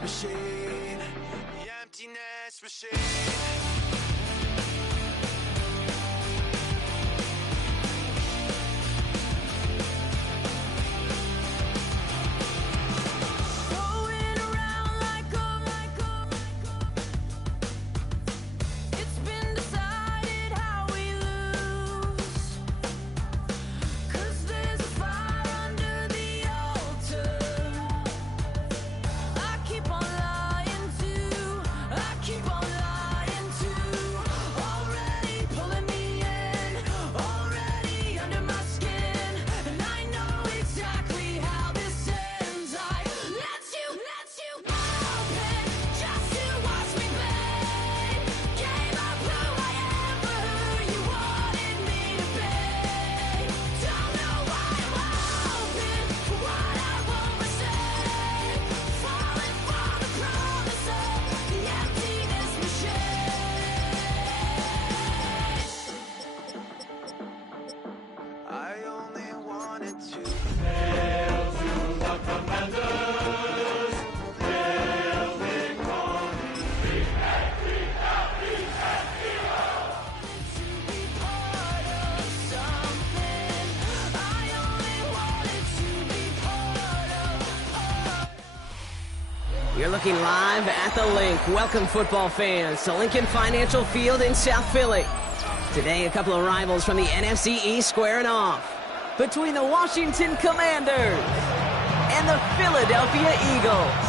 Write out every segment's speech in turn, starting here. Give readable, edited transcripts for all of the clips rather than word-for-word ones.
emptiness machine. The emptiness machine. You're looking live at the Link. Welcome, football fans, to Lincoln Financial Field in South Philly. Today, a couple of rivals from the NFC East squaring off. Between the Washington Commanders and the Philadelphia Eagles.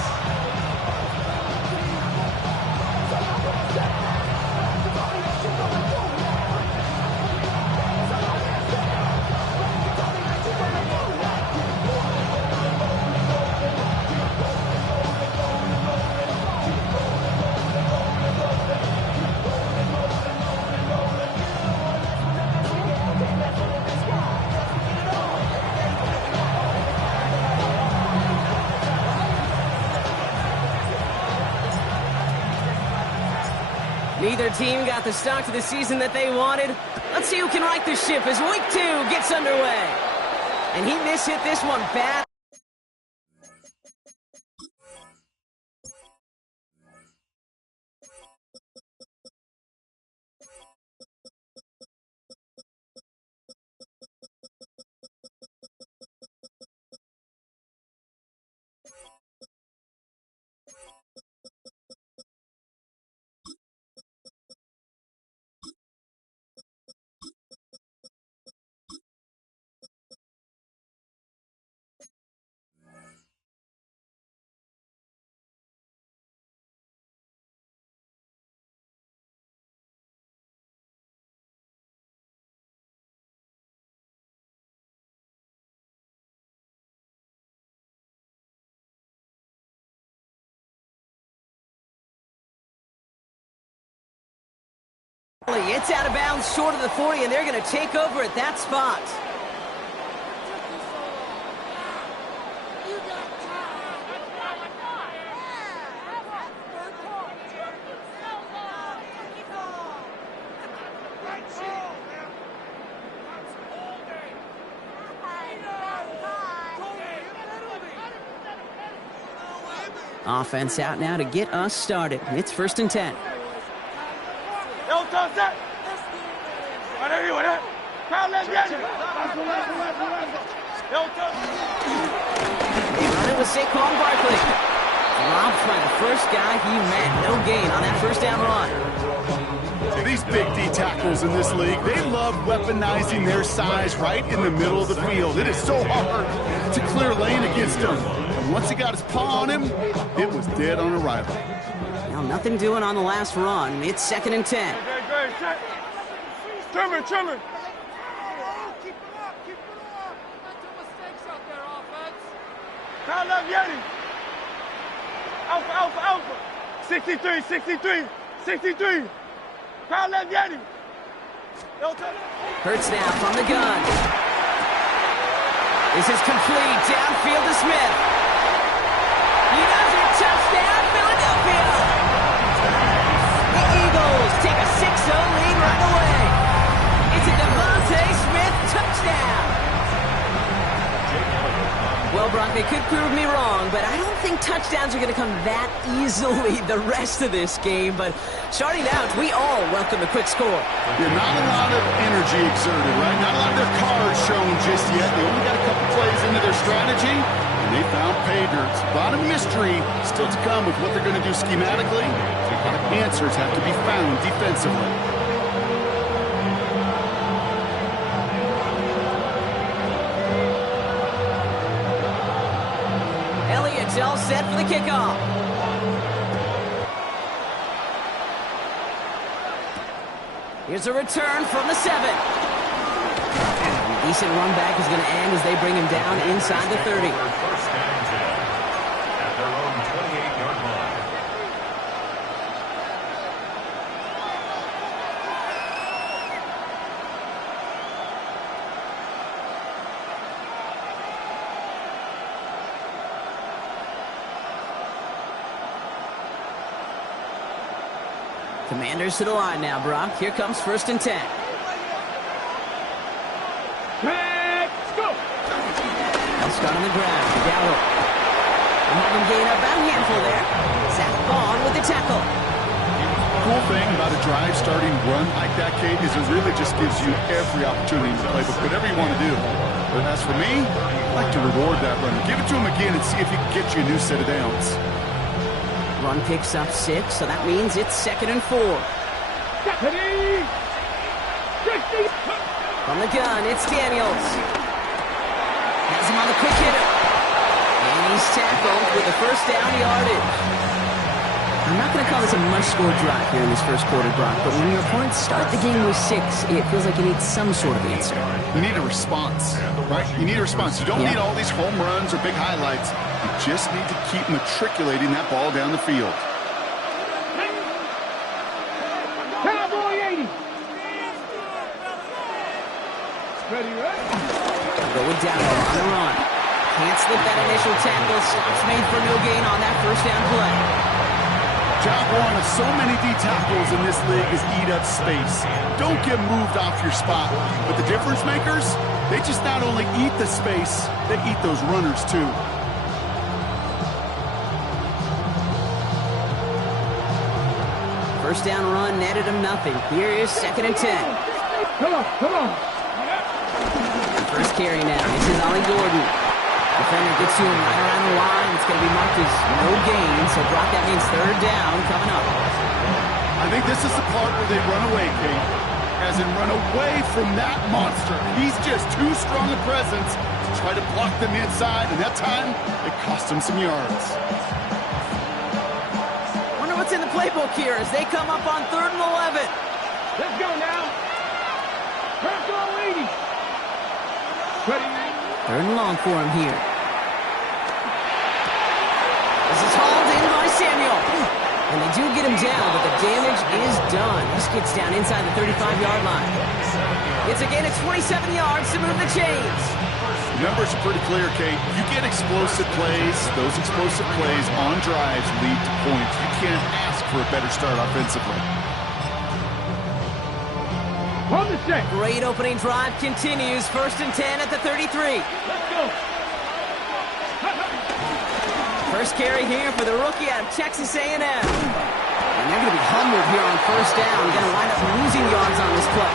Neither team got the start to the season that they wanted. Let's see who can right the ship as week 2 gets underway. And he mishit this one bad. It's out of bounds short of the 40, and they're going to take over at that spot. Offense out now to get us started. It's 1st and 10. Running with Saquon Barkley. Dropped by the first guy he met. No gain on that first down run. These big D tackles in this league, they love weaponizing their size right in the middle of the field. It is so hard to clear lane against them. And once he got his paw on him, it was dead on arrival. Now nothing doing on the last run. It's 2nd and 10. Trimmer. Keep it up. Keep it up. Mental mistakes out there, offense. Kyle left Yeti. Alpha. 63. Kyle left Yeti. Hurts now from the gun. This is complete. Downfield to Smith. He does it. Touchdown, Philadelphia. The Eagles take a 6-0 lead right away. It's a Devontae Smith touchdown. Well, Brock, they could prove me wrong, but I don't think touchdowns are going to come that easily the rest of this game. But starting out, we all welcome a quick score. Yeah, not a lot of energy exerted, right? Not a lot of their cards shown just yet. They only got a couple plays into their strategy, and they found pay dirt. A lot of mystery still to come with what they're going to do schematically. A lot of answers have to be found defensively. Elliott's all set for the kickoff. Here's a return from the 7. A decent run back is going to end as they bring him down inside the 30. First and 10 at their own 28-yard line. Commanders to the line now, Brock. Here comes 1st and 10. Let's go. They'll start on the ground. Gallup. They have him gain about a handful there. Zach Vaughn with the tackle. Cool thing about a drive starting run like that, Kate, is it really just gives you every opportunity to play whatever you want to do. But as for me, I like to reward that runner. Give it to him again and see if he can get you a new set of downs. Run picks up 6, so that means it's 2nd and 4. Deputy. 60. From the gun, it's Daniels. Has him on the quick hitter. And he's tackled with the first down yardage. I'm not going to call this a must-score drive here in this first quarter, Brock, but when your opponents start the game with 6, it feels like you need some sort of answer. You need a response, right? You need a response. You don't need all these home runs or big highlights. You just need to keep matriculating that ball down the field. Cowboy 80. Ready, right? Go with Dowdle on the run. Can't slip that initial tackle. Stops made for no gain on that first down play. Job one of so many D tackles in this league is eat up space. Don't get moved off your spot. But the difference makers, they just not only eat the space, they eat those runners too. First down run netted him nothing. Here is 2nd and 10. Come on, come on. First carry now. This is Ollie Gordon. Defender gets to him right around the line. It's going to be marked as no gain. So, Brock, that means 3rd down coming up. I think this is the part where they run away, Kate. As in run away from that monster. He's just too strong a presence to try to block them inside. And that time, it cost him some yards. Wonder what's in the playbook here as they come up on 3rd and 11. Let's go now. Purple 80. Ready. 3rd and long for him here. This is hauled in by Samuel. And they do get him down, but the damage is done. This gets down inside the 35-yard line. It's a gain of 27 yards to move the chains. The numbers are pretty clear, Kate. You get explosive plays. Those explosive plays on drives lead to points. You can't ask for a better start offensively. On the set. Great opening drive continues. 1st and 10 at the 33. Let's go. First carry here for the rookie out of Texas A&M. And they're going to be humbled here on 1st down. Going to wind up losing yards on this play.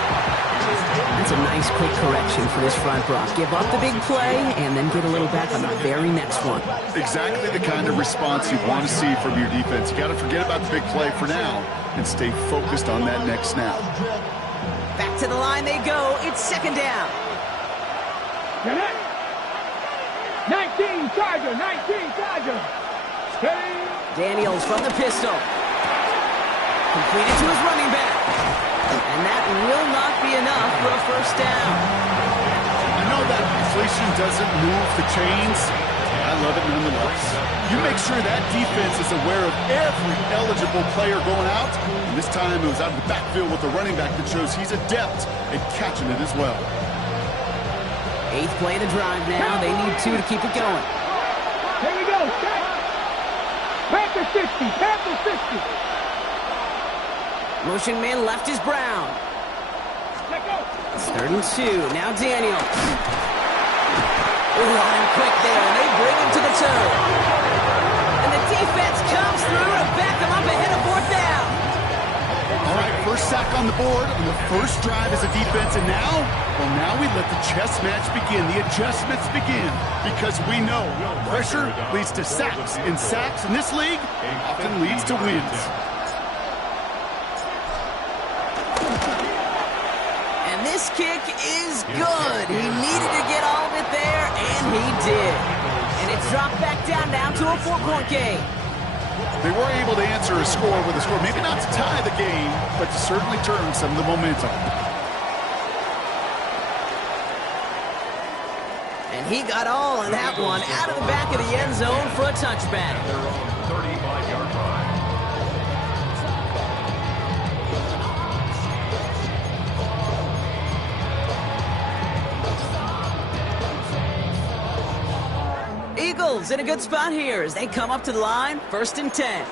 That's a nice quick correction for this front, Brock. Give up the big play and then get a little back on the very next one. Exactly the kind of response you want to see from your defense. You got to forget about the big play for now and stay focused on that next snap. Back to the line they go. It's 2nd down. Get it. 19 Charger, 19 Charger. Steady. Daniels from the pistol. Completed to his running back. And that will not be enough for a 1st down. I know that completion doesn't move the chains. I love it nonetheless. You make sure that defense is aware of every eligible player going out. And this time it was out of the backfield with the running back that shows he's adept at catching it as well. 8th play of the drive now. They need 2 to keep it going. Here we go. Panther 60. Panther 60. Motion man left is Brown. Let go. It's 3rd and 2. Now Daniels. Ooh, on him quick there, and they bring him to the turf. And the defense comes through to back them up ahead of fourth down. All right, first sack on the board on the first drive as a defense, and now we let the chess match begin, the adjustments begin, because we know pressure leads to sacks, and sacks in this league often leads to wins. And this kick is good. He needed to get all of it there, and he did. And it's dropped back down to a 4-point game. They were able to answer a score with a score, maybe not to tie the game, but to certainly turn some of the momentum. And he got all of that one out of the back of the end zone for a touchback. Their own 35-yard line. Eagles in a good spot here as they come up to the line, 1st and 10.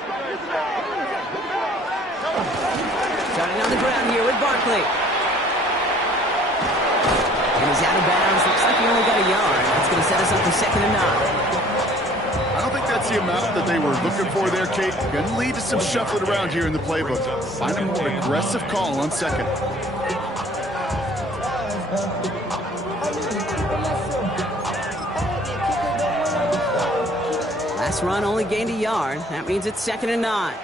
Starting on the ground here with Barkley. And he's out of bounds. Looks like he only got a yard. That's going to set us up for 2nd and 9. I don't think that's the amount that they were looking for there, Kate. Going to lead to some shuffling around here in the playbook. Find a more aggressive call on 2nd. Last run only gained a yard. That means it's 2nd and 9.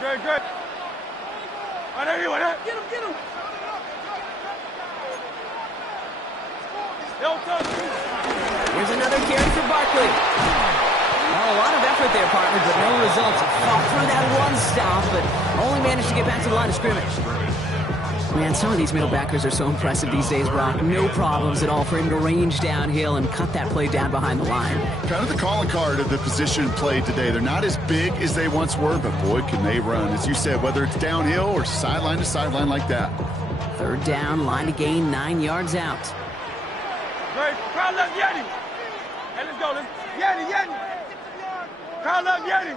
Good. Get him. Here's another carry for Barkley. Oh, a lot of effort there, partner, but no results. Fought through that one stop, but only managed to get back to the line of scrimmage. Man, some of these middle backers are so impressive these days, Brock. No problems at all for him to range downhill and cut that play down behind the line. Kind of the calling card of the position played today. They're not as big as they once were, but boy, can they run. As you said, whether it's downhill or sideline to sideline like that. 3rd down, line to gain, 9 yards out. Great. Crowd left Yeti. Hey, let's go. Yeti. Crowd left Yeti.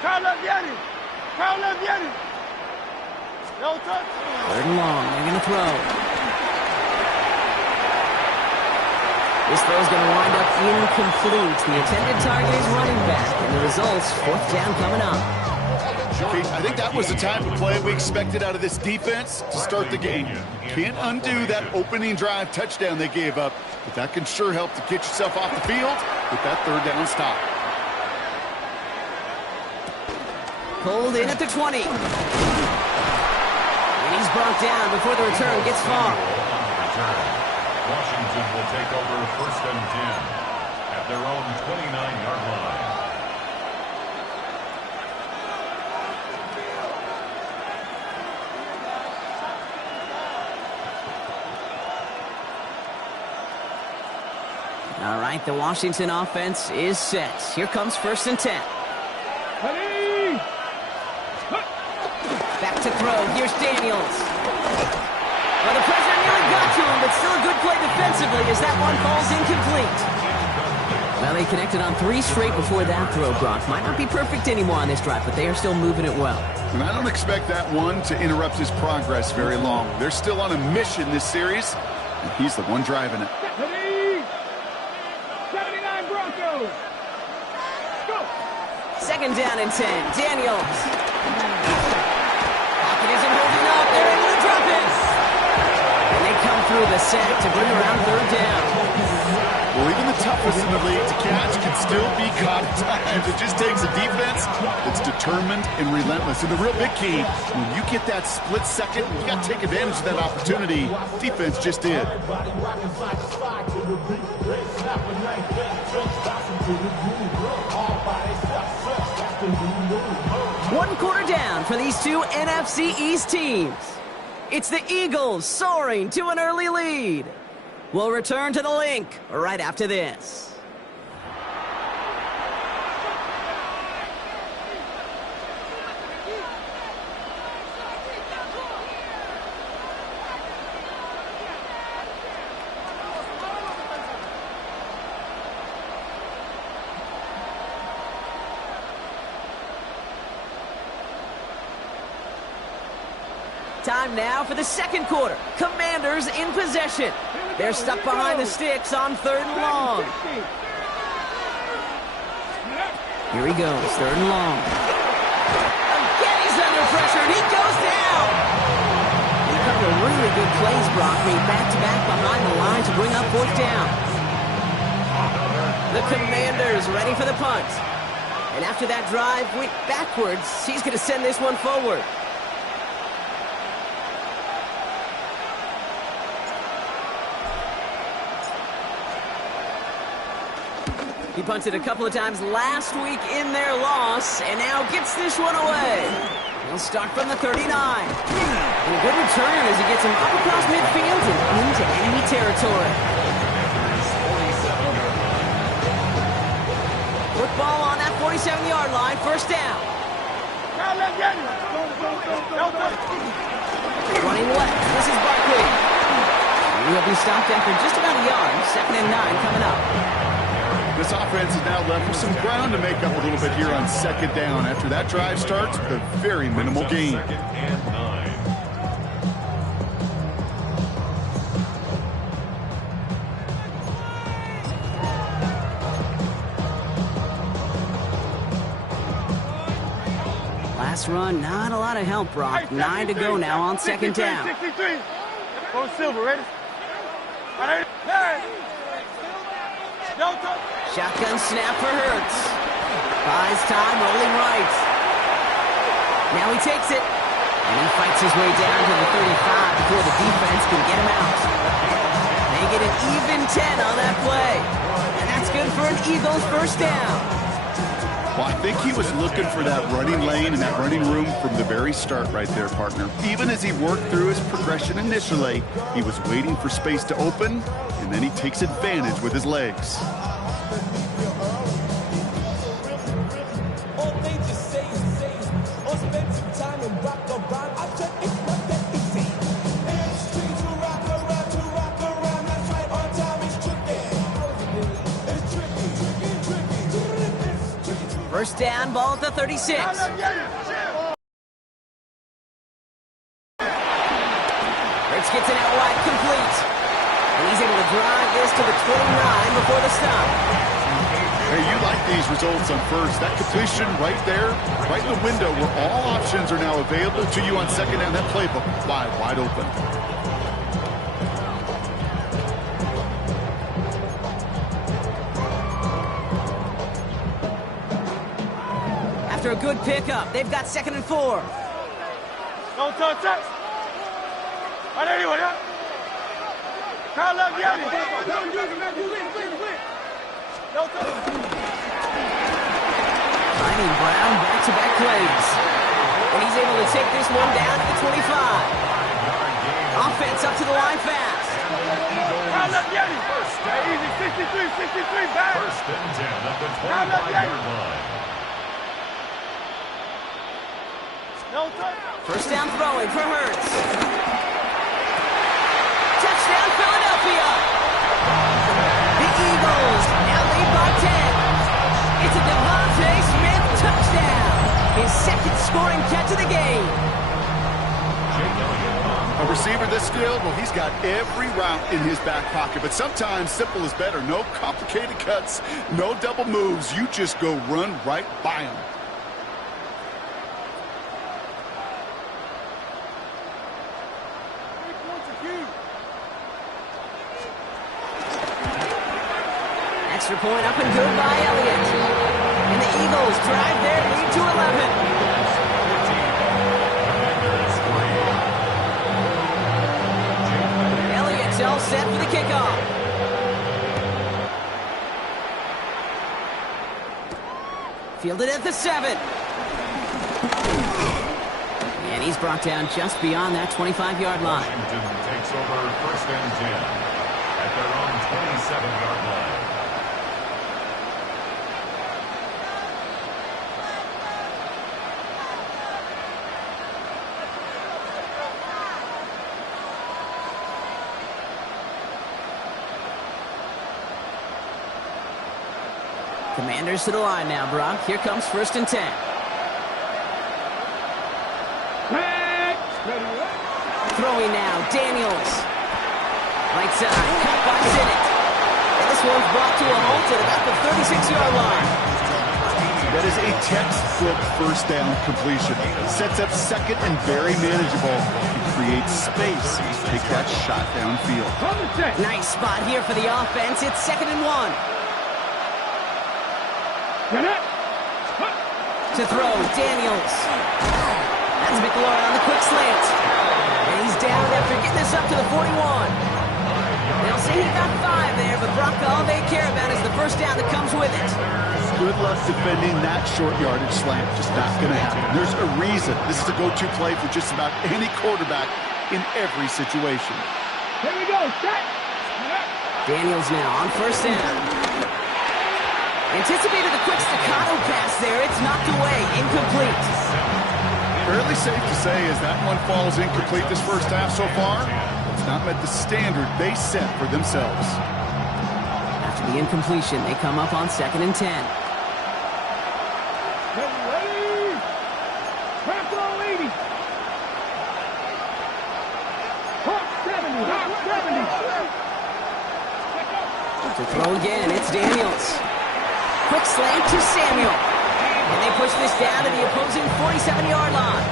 Crowd left Yeti. No touch. 3rd and long. They're going to throw. This throw is going to wind up incomplete. The intended target is running back, and the results, 4th down coming up. Okay, I think that was the type of play we expected out of this defense to start the game. Can't undo that opening drive touchdown they gave up, but that can sure help to get yourself off the field with that 3rd down stop. Pulled in at the 20. And he's brought down before the return gets far. Washington will take over 1st and 10 at their own 29-yard line. All right, the Washington offense is set. Here comes 1st and 10. Back to throw. Here's Daniels. Well, the pressure nearly got to him, but still a good play defensively as that one falls incomplete. Well, they connected on 3 straight before that throw, Brock. Might not be perfect anymore on this drive, but they are still moving it well. And I don't expect that one to interrupt his progress very long. They're still on a mission this series, and he's the one driving it. 79 Broncos. Go. 2nd down and 10. Daniels. Pocket isn't holding up. They're able to drop it. And they come through the sack to bring around 3rd down. Well, even the toughest in the league to catch can still be caught at times. It just takes a defense that's determined and relentless. And the real big key, when you get that split second, you got to take advantage of that opportunity. Defense just did. 1 quarter down for these two NFC East teams. It's the Eagles soaring to an early lead. We'll return to the link right after this. Time now for the second quarter. Commanders in possession. They're stuck behind the sticks on 3rd and long. Here he goes, 3rd and long. Again, he's under pressure, and he goes down. And a couple of really good plays, Brock, made back-to-back behind the line to bring up 4th down. The Commanders ready for the punt. And after that drive went backwards, he's going to send this one forward. He punted a couple of times last week in their loss, and now gets this one away. He'll start from the 39. And a good return as he gets him up across midfield and into enemy territory. Football on that 47-yard line, 1st down. Running left, this is Barkley. He'll be stopped after just about a yard. 2nd and 9 coming up. This offense is now left with some ground to make up a little bit here on 2nd down. After that drive starts with a very minimal gain. 2nd and 9. Last run, not a lot of help, Brock. 9 to go now on 2nd down. 63. Go Silver, ready? Shotgun snap for Hurts. Buys time, rolling right. Now he takes it. And he fights his way down to the 35 before the defense can get him out. They get an even 10 on that play. And that's good for an Eagles 1st down. Well, I think he was looking for that running lane and that running room from the very start right there, partner. Even as he worked through his progression initially, he was waiting for space to open, and then he takes advantage with his legs. First down, ball at the 36. Hurts gets it out wide, complete. And he's able to drive this to the 29 before the stop. Hey, you like these results on first. That completion right there, right in the window where all options are now available to you on 2nd down. That playbook wide open. After a good pickup, they've got 2nd and 4. Don't touch it. Anyway, Kyle left Yanni. Don't touch it. Finding Brown back-to-back plays. And he's able to take this one down to the 25. Offense up to the line fast. Kyle left Yanni. Easy, 63, back. 1st and 10 at the 25-yard line. First down throwing for Hurts. Touchdown, Philadelphia! The Eagles now lead by 10. It's a Devontae Smith touchdown. His 2nd scoring catch of the game. A receiver this skilled, well, he's got every route in his back pocket, but sometimes simple is better. No complicated cuts, no double moves. You just go run right by him. Extra point up and good by Elliott. And the Eagles drive their lead to 11. Elliott's all set for the kickoff. Fielded at the 7. And he's brought down just beyond that 25-yard line. Washington takes over 1st and 10 at their own 27-yard line. Commanders to the line now, Brock. Here comes 1st and 10. Ready, throwing now. Daniels. Right side, cut by Sinnott. And this one's brought to a halt at about the 36-yard line. That is a textbook first down completion. Sets up second and very manageable. And creates space to take that shot downfield. Nice spot here for the offense. It's 2nd and 1. To throw, Daniels. That's McLaurin on the quick slant. And he's down after getting this up to the 41. They'll say he got 5 there, but Brock, all they care about is the first down that comes with it. Good luck defending that short yardage slant. Just not going to happen. There's a reason. This is a go-to play for just about any quarterback in every situation. Here we go. Set. Daniels now on first down. Anticipated a quick staccato pass there. It's knocked away. Incomplete. Fairly safe to say as that one falls incomplete this first half so far. It's not met the standard they set for themselves. After the incompletion, they come up on 2nd and 10. To throw again, it's Daniels. Quick slant to Samuel. And they push this down to the opposing 47-yard line.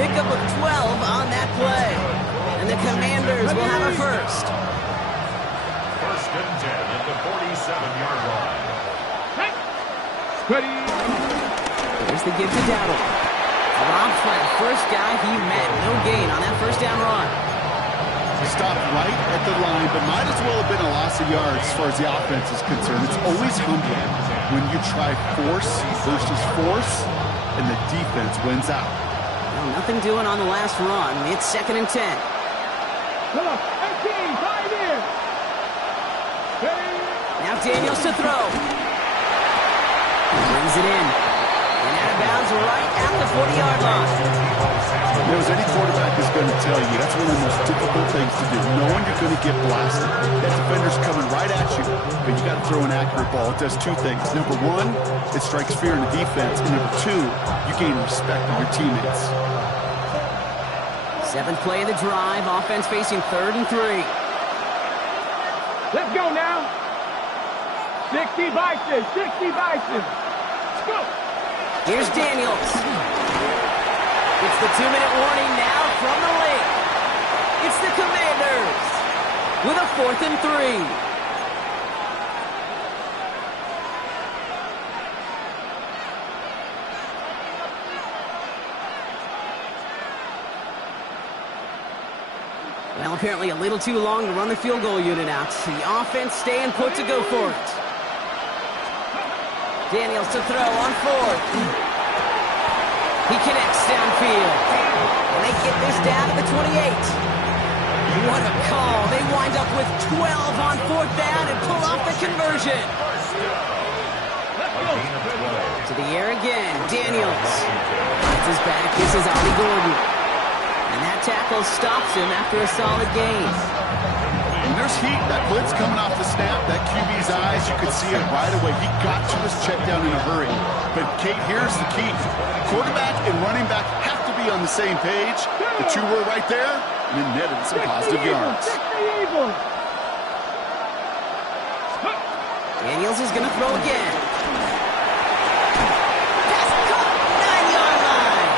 Pickup of 12 on that play. And the Commanders will have a first. 1st and 10 at the 47-yard line. There's the give to Dowdle. Dropped by the first guy he met. No gain on that first down run. Stopped right at the line, but might as well have been a loss of yards as far as the offense is concerned. It's always humbling when you try force versus force, and the defense wins out. Well, nothing doing on the last run. It's 2nd and 10. Come on, 18, 5 in. Now Daniels to throw. Brings it in. And out of bounds right at the 40-yard line. As any quarterback is going to tell you, that's one of the most difficult things to do, knowing you're going to get blasted. That defender's coming right at you, but you got to throw an accurate ball. It does 2 things. Number 1, it strikes fear in the defense, and number 2, you gain respect of your teammates. 7th play of the drive, offense facing 3rd and 3. Let's go now. 60 Bison, 60 Bison. Let's go. Here's Daniels. It's the 2-minute warning now from the lake. It's the Commanders with a 4th and 3. Well, apparently a little too long to run the field goal unit out. The offense staying put to go for it. Daniels to throw on 4th. He connects downfield. And they get this down to the 28. What a call. They wind up with 12 on 4th down and pull off the conversion. To the air again. Daniels. Finds his back. This is Ollie Gordon. And that tackle stops him after a solid gain. And there's heat. That blitz coming off the snap, that QB's eyes, you could see it right away. He got to his check down in a hurry. But, Kate, here's the key. Quarterback and running back have to be on the same page. The 2 were right there, and it netted some positive yards. Daniels is going to throw again. Pass caught, 9-yard line.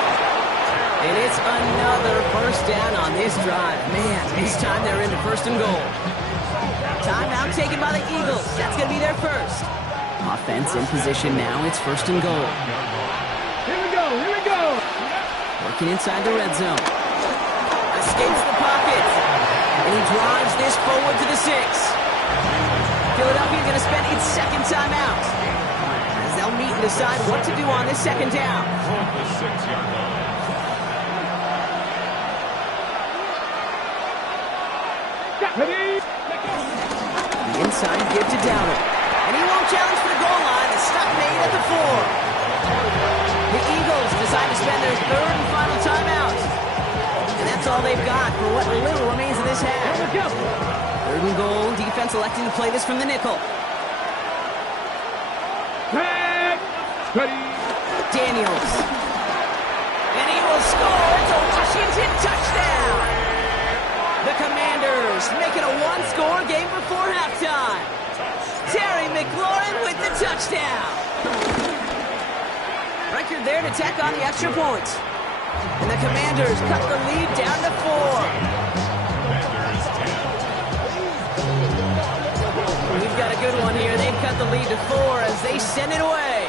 And it's another first down on this drive. Man, this time they're into 1st and goal. Timeout taken by the Eagles. That's going to be their first. Offense in position now. It's 1st and goal. Here we go, here we go. Working inside the red zone. Escapes the pocket. And he drives this forward to the 6. Philadelphia going to spend its 2nd timeout. As they'll meet and decide what to do on this 2nd down. The 6-yard line. The inside give to Dowdle. And he won't challenge for the goal line. The stop made at the 4. The Eagles decide to spend their 3rd and final timeout. And that's all they've got for what little remains of this half. 3rd and goal. Defense electing to play this from the nickel. Daniels. And he will score. It's a Washington touchdown. The Commanders make it a one-score game before halftime. Terry McLaurin with the touchdown. Record there to tack on the extra point. And the Commanders cut the lead down to 4. We've got a good one here. They've cut the lead to 4 as they send it away.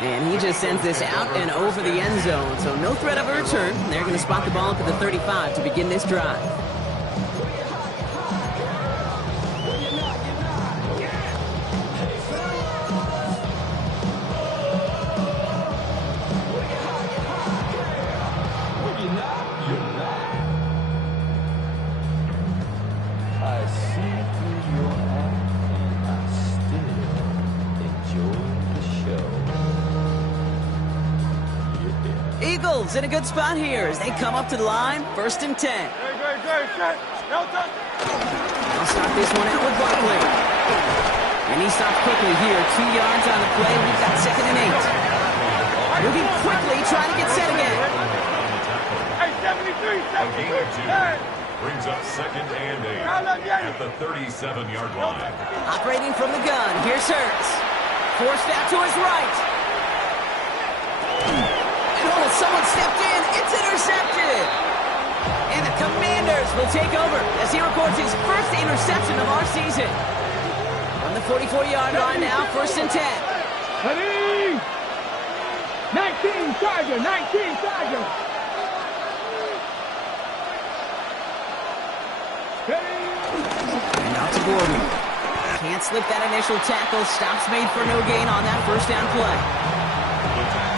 And he just sends this out and over the end zone, so no threat of a return. They're going to spot the ball up at the 35 to begin this drive. Eagles in a good spot here as they come up to the line, 1st and 10. They'll start this one out with Barkley. And he stops quickly here, 2 yards on the play. We've got 2nd and 8. Moving quickly, trying to get set again. A gain of 2 brings up 2nd and 8 at the 37-yard line. Operating from the gun, here's Hurts. Forced out to his right. Oh, someone stepped in. It's intercepted. And the Commanders will take over as he records his first interception of our season. On the 44-yard line now, 1st and 10. Ready? 19 Tiger, 19 Tiger. And out to Gordon. Can't slip that initial tackle. Stops made for no gain on that 1st down play.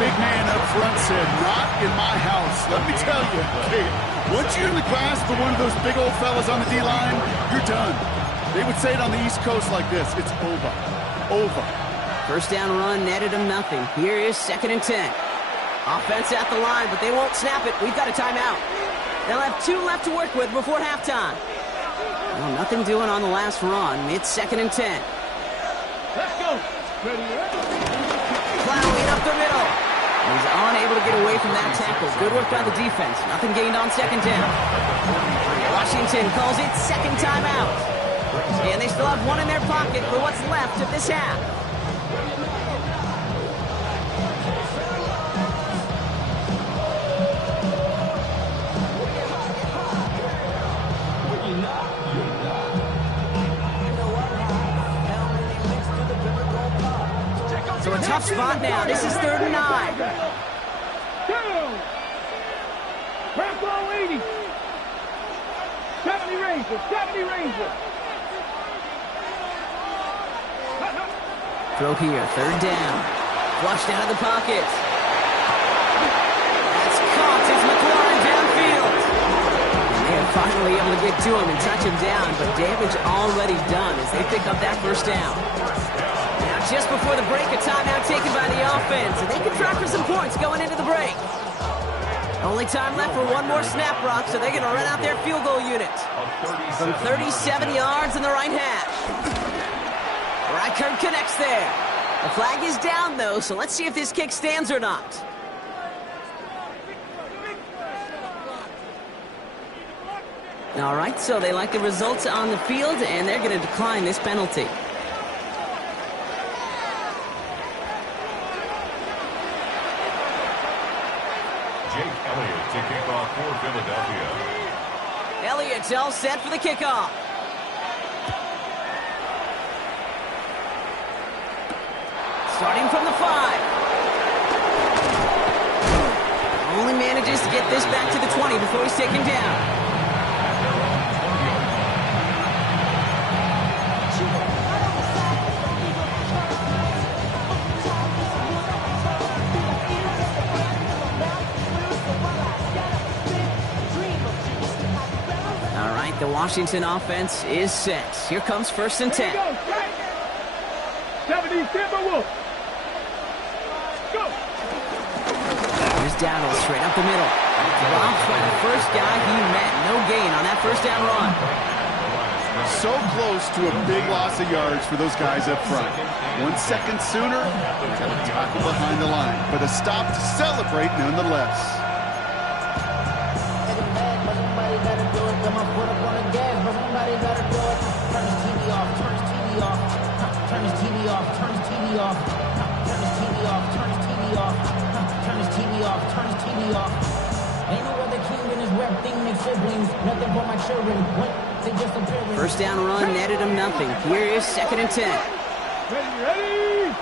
Big man up front said, not in my house. Let me tell you, hey, once you're in the grasp of one of those big old fellas on the D-line, you're done. They would say it on the East Coast like this, it's over. Over. 1st down run netted him nothing. Here is 2nd and 10. Offense at the line, but they won't snap it. We've got a timeout. They'll have 2 left to work with before halftime. Well, nothing doing on the last run. It's 2nd and 10. Let's go. Plowing up the middle. He's unable to get away from that tackle. Good work by the defense. Nothing gained on 2nd down. Washington calls it 2nd timeout. And they still have 1 in their pocket for what's left of this half. So a tough spot now. This is 3rd and 9. Down. Bravo 80. 70 Rangers, 70 Rangers. Throw here, 3rd down. Flushed out of the pocket. That's caught as McLaurin downfield. And they are finally able to get to him and touch him down, but damage already done as they pick up that 1st down. Now just before the break, a timeout taken by the offense, and they can try for some points going into the break. Only time left for 1 more snap, Brock, so they're going to run out their field goal unit. From 37 yards in the right hash. Reichert connects there. The flag is down, though, so let's see if this kick stands or not. All right, so they like the results on the field, and they're going to decline this penalty. Jake Elliott to kick off for Philadelphia. Elliott's all set for the kickoff. Starting from the 5. Only manages to get this back to the 20 before he's taken down. All right, the Washington offense is set. Here comes 1st and 10. 70 Timberwolves. Go. Here's Dowdle straight up the middle. Dropped by the first guy he met. No gain on that 1st down run. So close to a big loss of yards for those guys up front. 1 second sooner, they got a tackle behind the line, but a stop to celebrate nonetheless. TV off. Turn his TV off. Turn his TV off. Turn his TV off. Turn his TV off. Ain't no other king than his rep thing, make siblings. Nothing for my children. What? They just appearing. First down run netted him nothing. Here is 2nd and 10. Ready?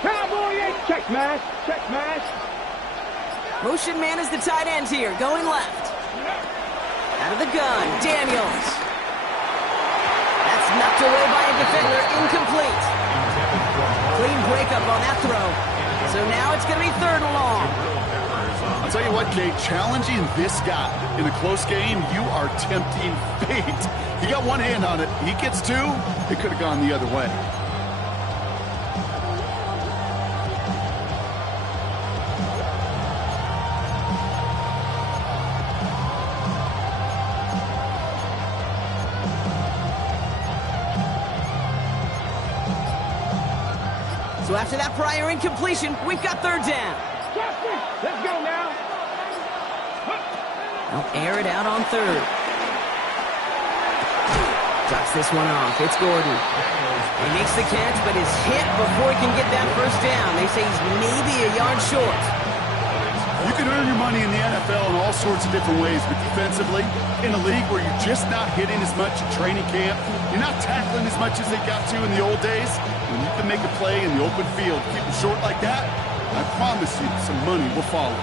Cowboy, check mash. Check mash. Motion man is the tight end here, going left. Out of the gun, Daniels. That's knocked away by a defender, incomplete. Clean breakup on that throw. So now it's going to be 3rd and long. I'll tell you what, Kate, challenging this guy in a close game, you are tempting fate. He got one hand on it. He gets two. It could have gone the other way. So after that prior incompletion, we've got 3rd down. Let's go now. They'll air it out on 3rd. Drops this one off. It's Gordon. He makes the catch, but is hit before he can get that 1st down. They say he's maybe a yard short. You can earn your money in the NFL in all sorts of different ways, but defensively, in a league where you're just not hitting as much at training camp, you're not tackling as much as they got to in the old days, when you can make a play in the open field, keep it short like that, I promise you some money will follow.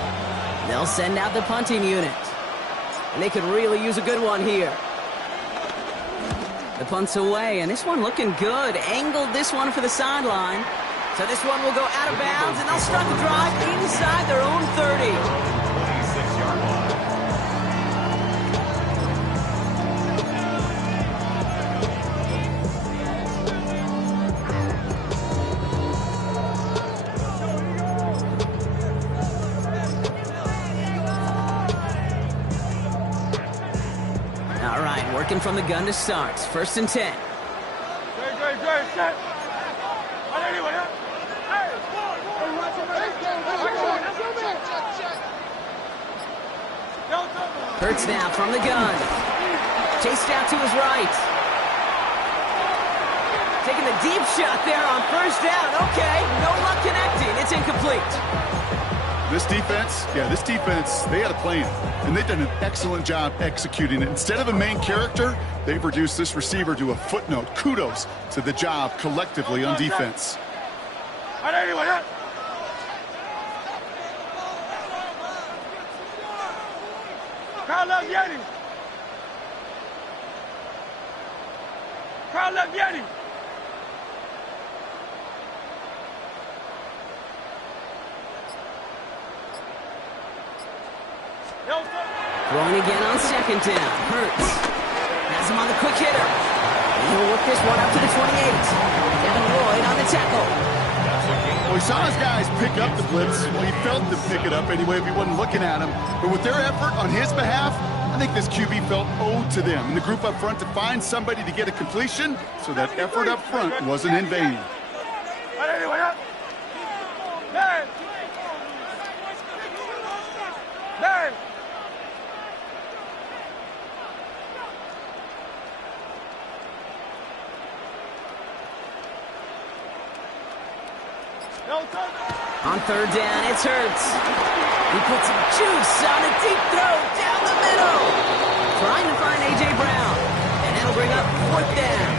They'll send out the punting unit. And they could really use a good one here. The punt's away, and this one looking good. Angled this one for the sideline. So this one will go out of bounds, and they'll start the drive inside their own 30. 26-yard line. All right, working from the gun to start. 1st and 10. Great, set. Hurts now from the gun. Chased out to his right. Taking the deep shot there on 1st down. Okay, no luck connecting. It's incomplete. This defense, they had a plan, and they've done an excellent job executing it. Instead of a main character, they've reduced this receiver to a footnote. Kudos to the job collectively on defense. Crowd love Yeti. Crowd love Yeti. Throwing again on 2nd down. Hurts. Has him on the quick hitter. And he'll work this one up to the 28. Devin Lloyd on the tackle. Well, he saw his guys pick up the blitz. Well, he felt them pick it up anyway if he wasn't looking at him. But with their effort on his behalf, I think this QB felt owed to them and the group up front to find somebody to get a completion, so that effort up front wasn't in vain. On 3rd down, it's Hurts. He puts some juice on a deep throw down the middle. Trying to find A.J. Brown. And that'll bring up 4th down.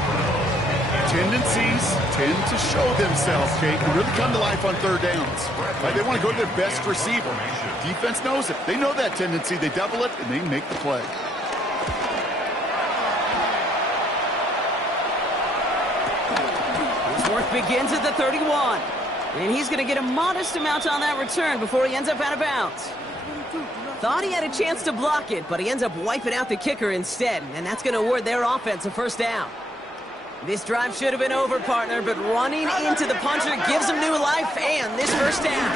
Tendencies tend to show themselves, Kate, and really come to life on 3rd downs. Right? They want to go to their best receiver. Defense knows it. They know that tendency. They double it, and they make the play. His work begins at the 31. And he's going to get a modest amount on that return before he ends up out of bounds. Thought he had a chance to block it, but he ends up wiping out the kicker instead. And that's going to award their offense a 1st down. This drive should have been over, partner, but running into the puncher gives him new life and this 1st down.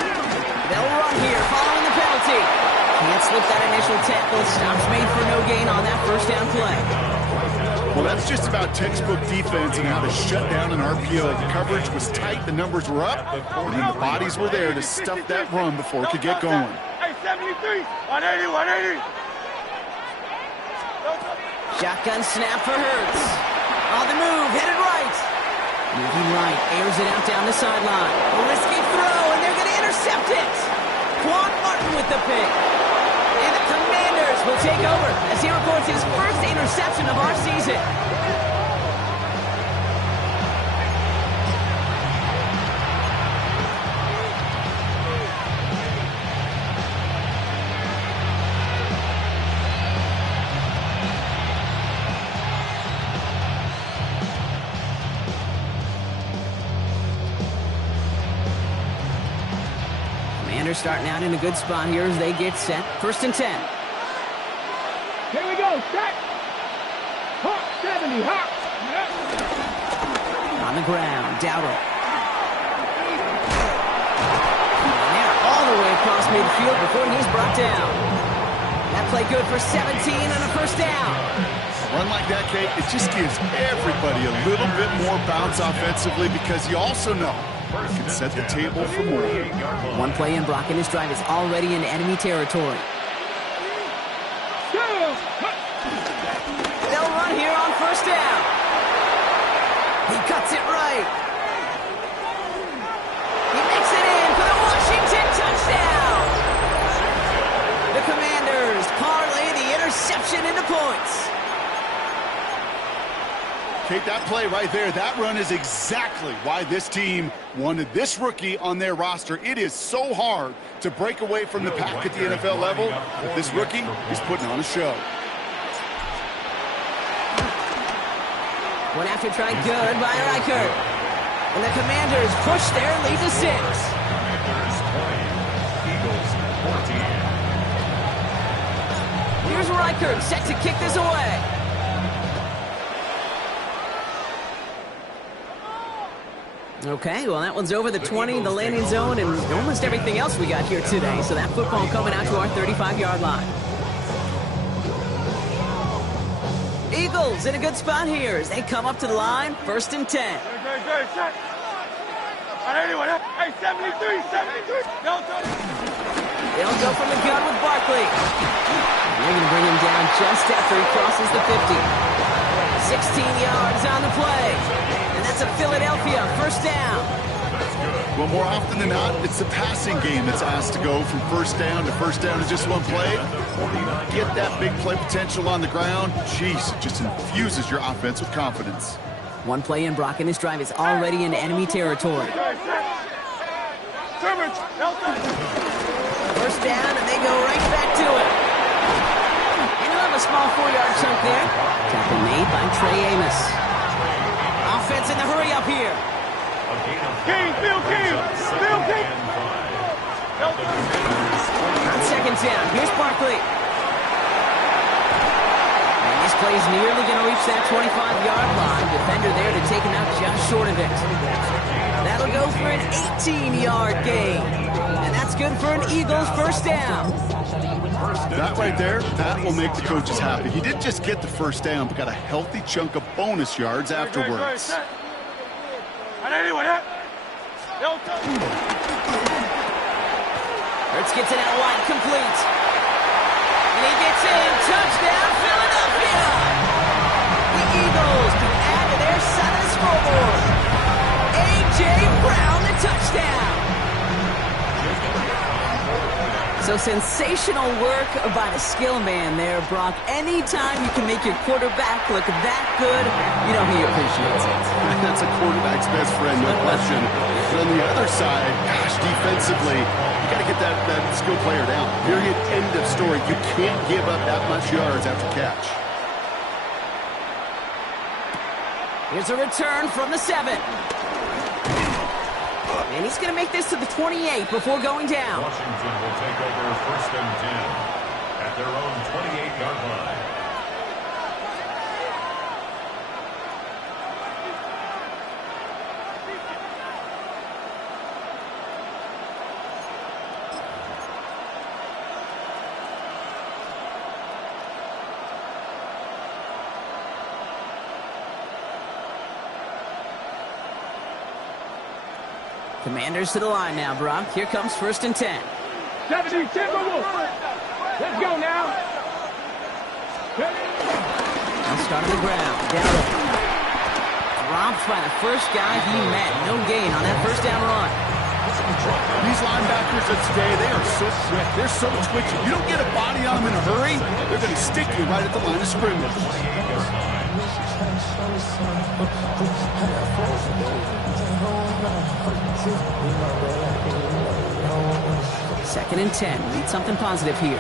They'll run here following the penalty. Can't slip that initial tackle. Stops made for no gain on that 1st down play. Well, that's just about textbook defense and how to shut down an RPO. The coverage was tight, the numbers were up, and then the bodies were there to stuff that run before it could get going. Hey, 73, 180. Shotgun snap for Hurts. On the move, headed right. Moving right, airs it out down the sideline. A risky throw, and they're going to intercept it. Quan Martin with the pick. And the Commanders will take over as he records his first interception of our season. Commanders starting out in a good spot here as they get set. 1st and 10. Here we go, set. Hawk 70, hawk. On the ground, Dowdle. And they're all the way across midfield before he's brought down. That play good for 17 and a 1st down. A run like that, Kate, it just gives everybody a little bit more bounce offensively because you also know you can set the table for more. One play in, Brock, and his drive is already in enemy territory. They'll run here on 1st down. He cuts it right. He makes it in for the Washington touchdown. The Commanders parlay the interception into points. Kate, that play right there, that run is exactly why this team wanted this rookie on their roster. It is so hard to break away from the pack at the NFL level, but this rookie is putting on a show. One after try good by Reichert. And the Commanders push their lead to 6. Commanders 20, Eagles 14. Here's Reichert set to kick this away. Okay, well, that one's over the 20, the landing zone, and almost everything else we got here today. So that football coming out to our 35-yard line. Eagles in a good spot here as they come up to the line. 1st and 10. Hey, 73, 73. They'll go from the gun with Barkley. They're going to bring him down just after he crosses the 50. 16 yards on the play. And that's a Philadelphia 1st down. Well, more often than not, it's the passing game that's asked to go from 1st down to 1st down in just one play. Get that big play potential on the ground. Jeez, it just infuses your offense with confidence. One play in, Brock, and this drive is already in enemy territory. 1st down, and they go right back to it. And he'll have a small 4-yard chunk there. Tackle made by Trey Amos. Offense in the hurry up here. King, Bill King. On 2nd down, here's Barkley. And this play's nearly going to reach that 25-yard line. Defender there to take him out just short of it. That'll go for an 18-yard gain. And that's good for an Eagles 1st down. That right there, that will make the coaches happy. He didn't just get the 1st down, but got a healthy chunk of bonus yards afterwards. Hurts gets it out wide, complete. And he gets in, touchdown, Philadelphia! The Eagles can add to their side of the scoreboard. A.J. Brown, the touchdown. So sensational work by the skill man there, Brock. Anytime you can make your quarterback look that good, you know he appreciates it. That's a quarterback's best friend, no question. But on the other side, gosh, defensively, you got to get that skill player down. Period, end of story. You can't give up that much yards after catch. Here's a return from the 7. And he's going to make this to the 28 before going down. Washington will take over 1st and 10 at their own 28-yard line. Commanders to the line now, Brock. Here comes 1st and 10. 70, Timberwolves. Let's go now. Now start on the ground. Down. Dropped by the first guy he met. No gain on that first down run. These linebackers of today, they are so quick. They're so twitchy. You don't get a body on them in a hurry, they're going to stick you right at the line of scrimmage. Second and 10. Need something positive here.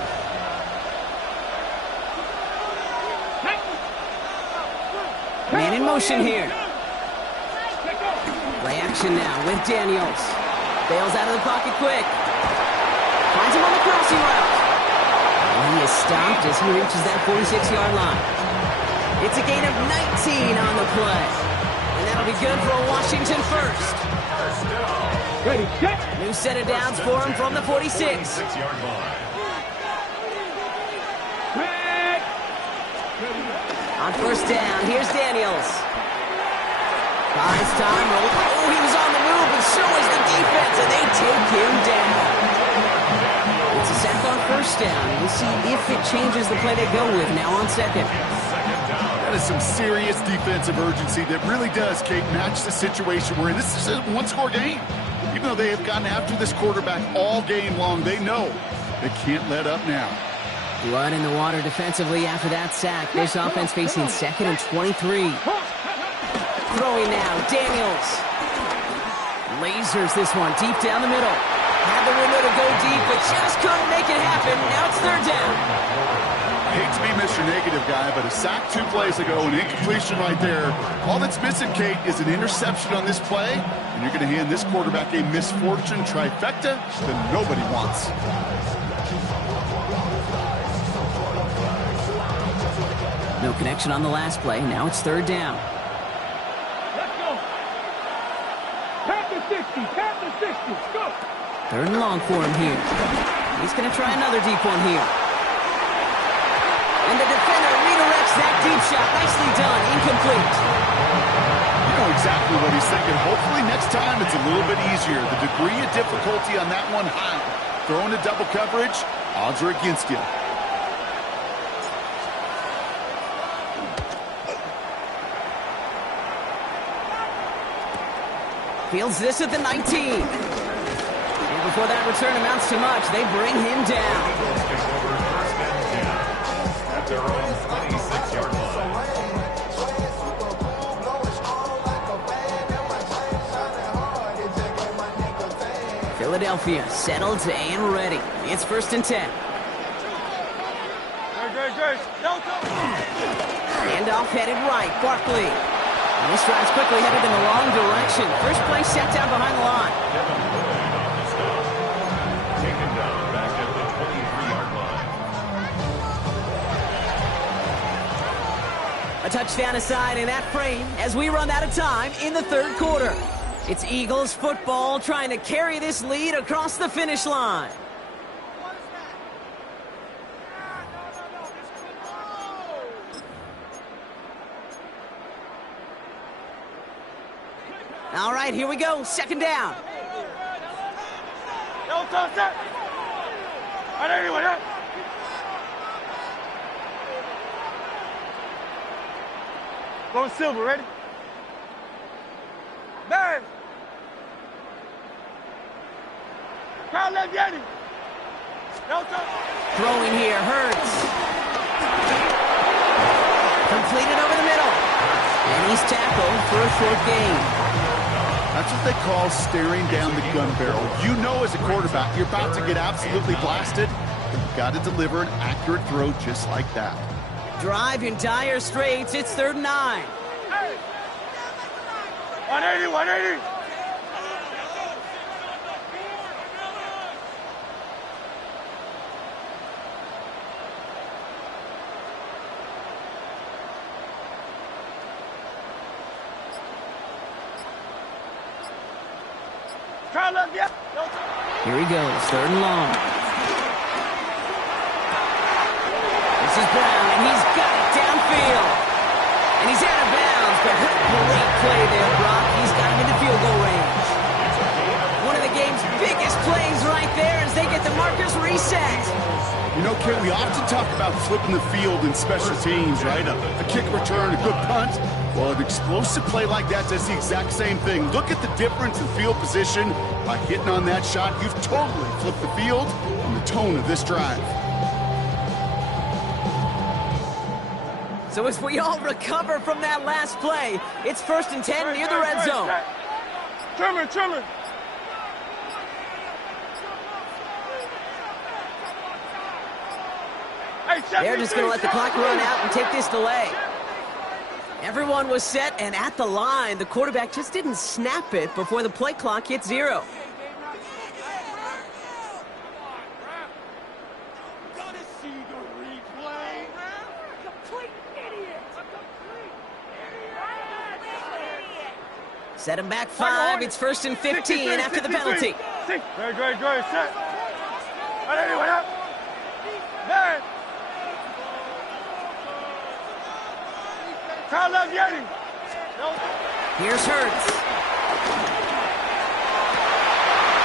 Man in motion here. Play action now with Daniels. Bails out of the pocket quick. Finds him on the crossing route. And he is stopped as he reaches that 46-yard line. It's a gain of 19 on the play. And that'll be good for a Washington first. Ready, set. New set of downs for him from the 46. 6-yard line. On first down, here's Daniels. Buys time, roll. Oh, he was on the move, but so is the defense, and they take him down. It's a sack on first down. We'll see if it changes the play they go with now on second. That is some serious defensive urgency that really does, Kate, match the situation we're in. This is a one-score game. Even though they have gotten after this quarterback all game long, they know they can't let up now. Blood in the water defensively after that sack. This offense facing second and 23. Throwing now, Daniels. Lasers this one deep down the middle. Had the window to go deep, but just couldn't make it happen. Now it's third down. I hate to be Mr. Negative guy, but a sack 2 plays ago, an incompletion right there. All that's missing, Kate, is an interception on this play, and you're going to hand this quarterback a misfortune trifecta that nobody wants. No connection on the last play. Now it's third down. Let's go. Pass the 60. Pass the 60. Go. Third and long for him here. He's going to try another deep one here. And the defender redirects that deep shot. Nicely done. Incomplete. You know exactly what he's thinking. Hopefully next time it's a little bit easier. The degree of difficulty on that one high. Throwing to double coverage, odds are against you. Fields this at the 19. And before that return amounts to much, they bring him down. At their own 26-yard line. Philadelphia settled and ready. It's first and 10. Handoff headed right. Barkley. And this drive's quickly headed in the wrong direction. First play set down behind the line. Taken down back at the 23-yard line. A touchdown aside in that frame as we run out of time in the third quarter. It's Eagles football trying to carry this lead across the finish line. All right, here we go. Second down. Don't touch that. All right, anyway, yeah. Going silver, ready? Bang! Crowd left Yeti. Don't touch. Throwing here, Hurts. Completed over the middle. And he's tackled for a short gain. That's what they call staring down the gun barrel. You know as a quarterback, you're about to get absolutely blasted. You've got to deliver an accurate throw just like that. Drive in dire straits. It's third and 9. Hey! 180, 180. Here he goes, third and long. This is Brown, and he's got it downfield. And he's out of bounds, but great play there, Brock. He's got him into field goal range. One of the game's biggest plays right there as they get the markers reset. You know, Kit, we often talk about flipping the field in special teams, right? A kick return, a good punt. Well, an explosive play like that does the exact same thing. Look at the difference in field position. By hitting on that shot, you've totally flipped the field and the tone of this drive. So as we all recover from that last play, it's 1st and 10 near the red zone. Trimmer. They're just going to let the clock run out and take this delay. Everyone was set and at the line. The quarterback just didn't snap it before the play clock hit 0. Set him back 5. It's 1st and 15 after the penalty. Great. Set. Wait up. Man. Crowd love Yeti. Here's Hurts.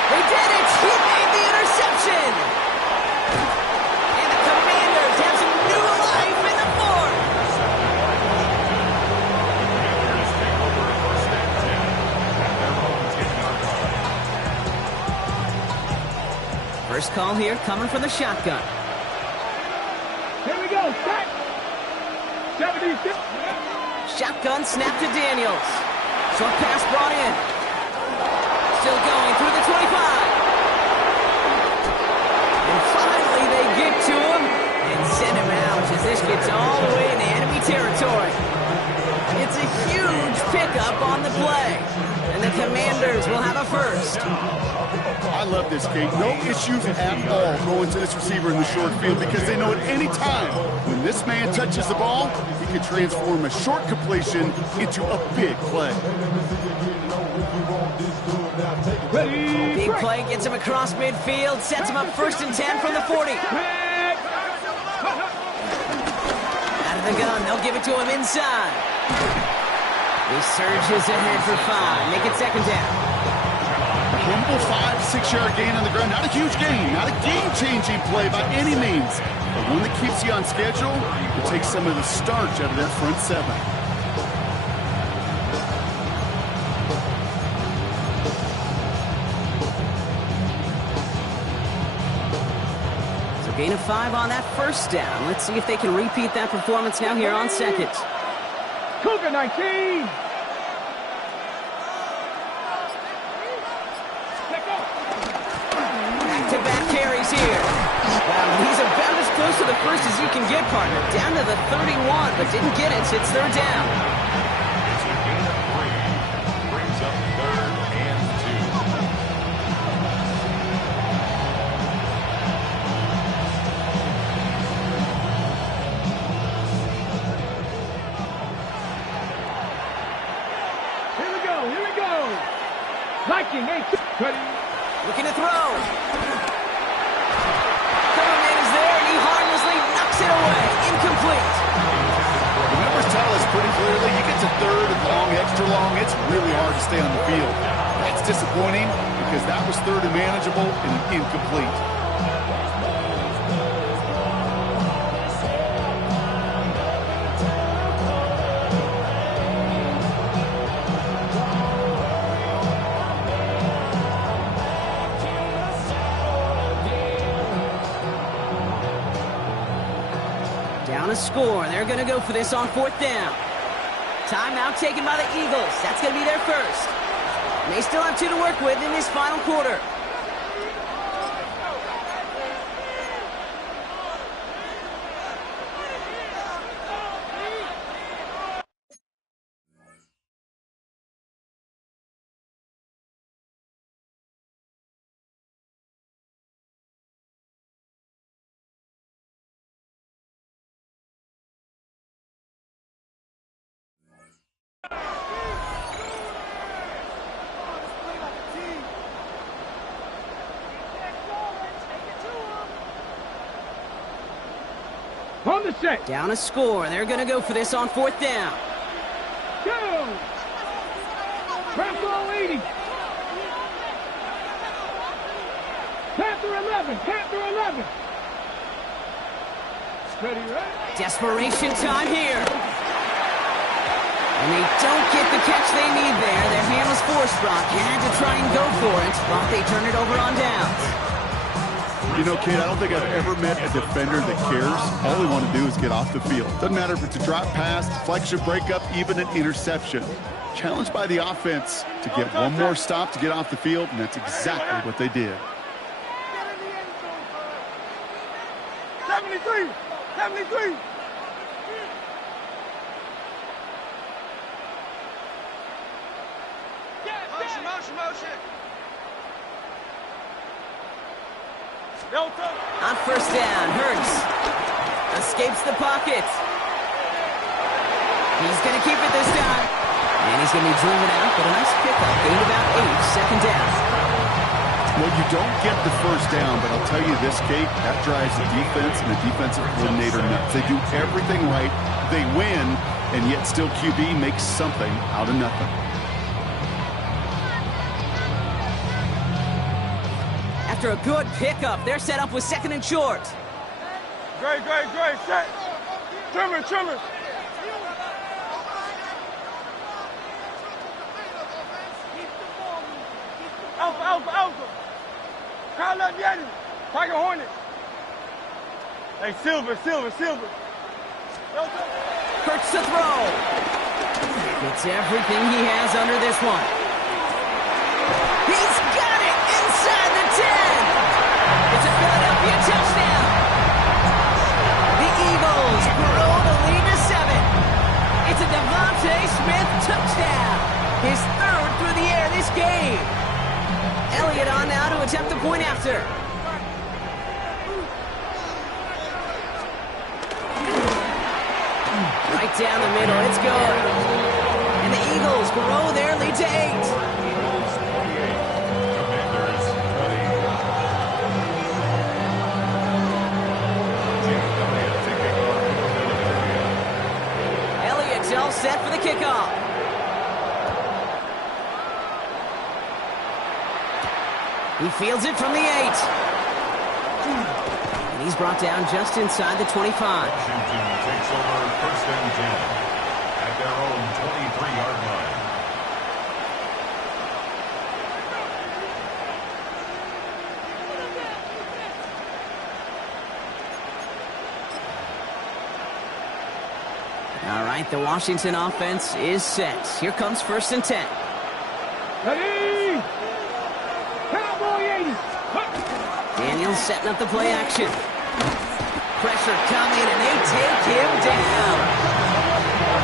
They did it! He made the interception! And the Commanders have some new life in the fourth! First call here coming from the shotgun. Here we go. Set. 76. Shotgun snap to Daniels. Short pass brought in. Still going through the 25. And finally they get to him and send him out as this gets all the way into enemy territory. It's a huge pickup on the play. And the Commanders will have a first. I love this, Kate. No issues at all going to this receiver in the short field because they know at any time when this man touches the ball, he can transform a short completion into a big play. Big play gets him across midfield, sets him up 1st and 10 from the 40. Out of the gun, they'll give it to him inside. He surges ahead for 5, make it 2nd down. Humble 5-6-yard gain on the ground. Not a huge gain, not a game-changing play by any means, but one that keeps you on schedule to take some of the starch out of that front 7. So gain of 5 on that 1st down. Let's see if they can repeat that performance now here on 2nd. Cougar 19. Back-to-back carries here. Wow, he's about as close to the first as you can get, partner. Down to the 31, but didn't get it, so it's 3rd down. It's a gain of 3. Brings up 3rd and 2. Here we go. Viking 8. Ready. Looking to throw. Coverman is there, and he harmlessly knocks it away. Incomplete. The numbers tell us pretty clearly, you get to 3rd and long, extra long, it's really hard to stay on the field. That's disappointing because that was 3rd and manageable and incomplete. Down a score. They're going to go for this on 4th down. Timeout taken by the Eagles. That's going to be their first. And they still have 2 to work with in this final quarter. On the set. Down a score. They're going to go for this on 4th down. Go. Panther 80. Panther 11. Desperation time here. And they don't get the catch they need there. Their hand was forced, Brock. Had to try and go for it, but they turn it over on downs. You know, Kate, I don't think I've ever met a defender that cares. All they want to do is get off the field. Doesn't matter if it's a drop pass, deflection, breakup, even an interception. Challenged by the offense to get one more stop to get off the field, and that's exactly what they did. 73! 73! Motion. On first down, Hurts escapes the pocket. He's going to keep it this time. And he's going to be driven out, but a nice pickup. Gained about 8, second down. Well, you don't get the first down, but I'll tell you this, Kate, that drives the defense and the defensive coordinator nuts. They do everything right, they win, and yet still QB makes something out of nothing. After a good pickup, they're set up with second and short. Great. Set. Trimmer. Alpha. Crowd up, Yeti. Tiger Hornet. Hey, Silver. Hurts to throw. Gets everything he has under this one. He's got it inside the 10. It's a Philadelphia touchdown. The Eagles grow the lead to 7. It's a Devontae Smith touchdown. His third through the air this game. Elliott on now to attempt the point after. Right down the middle, it's good. And the Eagles grow their lead to 8. Elliott's all set for the kickoff. He fields it from the 8. And he's brought down just inside the 25. Washington takes over first and 10 at their own 23-yard line. All right, the Washington offense is set. Here comes first and 10. Ready! Cowboy 80! Daniels setting up the play action. Pressure coming, and they take him down.